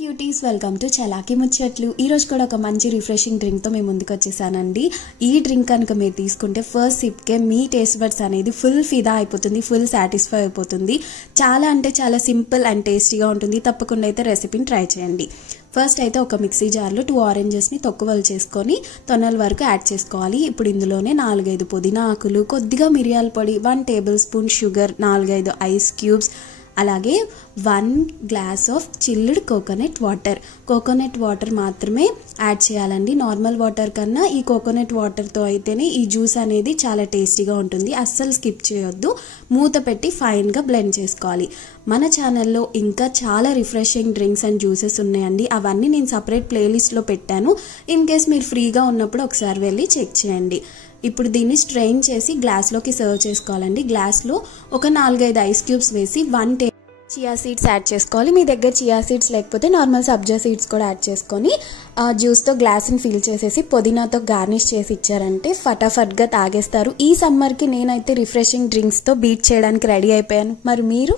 Cuties welcome to చలాకి ముచ్చట్లు. ఈరోజు కూడా ఒక మంచి రిఫ్రెషింగ్ డ్రింక్తో మేము ముందుకు వచ్చేసానండి. ఈ డ్రింక్ కనుక మీరు తీసుకుంటే ఫస్ట్ సిప్కే మీ టేస్ట్ బడ్స్ అనేది ఫుల్ ఫిదా అయిపోతుంది, ఫుల్ సాటిస్ఫై అయిపోతుంది. చాలా అంటే చాలా సింపుల్ అండ్ టేస్టీగా ఉంటుంది. తప్పకుండా అయితే రెసిపీని ట్రై చేయండి. ఫస్ట్ అయితే ఒక మిక్సీ జార్లో 2 ఆరెంజెస్ని తొక్కువలు చేసుకొని తొనల వరకు యాడ్ చేసుకోవాలి. ఇప్పుడు ఇందులోనే 4-5 పుదీనా ఆకులు, కొద్దిగా మిరియాల పొడి, 1 table spoon sugar, 4-5 ice cubes, అలాగే 1 glass of chilled coconut water మాత్రమే యాడ్ చేయాలండి. నార్మల్ వాటర్ కన్నా ఈ కోకోనట్ వాటర్తో అయితేనే ఈ జ్యూస్ అనేది చాలా టేస్టీగా ఉంటుంది. అస్సలు స్కిప్ చేయొద్దు. మూత పెట్టి ఫైన్గా బ్లెండ్ చేసుకోవాలి. మన ఛానల్లో ఇంకా చాలా రిఫ్రెషింగ్ డ్రింక్స్ అండ్ జ్యూసెస్ ఉన్నాయండి. అవన్నీ నేను సపరేట్ ప్లేలిస్ట్లో పెట్టాను. ఇన్ కేస్ మీరు ఫ్రీగా ఉన్నప్పుడు ఒకసారి వెళ్ళి చెక్ చేయండి. ఇప్పుడు దీన్ని స్ట్రెయిన్ చేసి గ్లాస్లోకి సర్వ్ చేసుకోవాలండి. గ్లాస్లో ఒక 4-5 ఐస్ క్యూబ్స్ వేసి 1 టేబుల్ చియా సీడ్స్ యాడ్ చేసుకోవాలి. మీ దగ్గర చియా సీడ్స్ లేకపోతే నార్మల్ సబ్జా సీడ్స్ కూడా యాడ్ చేసుకొని జ్యూస్తో గ్లాస్ని ఫిల్ చేసేసి పుదీనాతో గార్నిష్ చేసి ఇచ్చారంటే ఫటాఫట్గా తాగేస్తారు. ఈ సమ్మర్కి నేనైతే రిఫ్రెషింగ్ డ్రింక్స్తో బీట్ చేయడానికి రెడీ అయిపోయాను. మరి మీరు?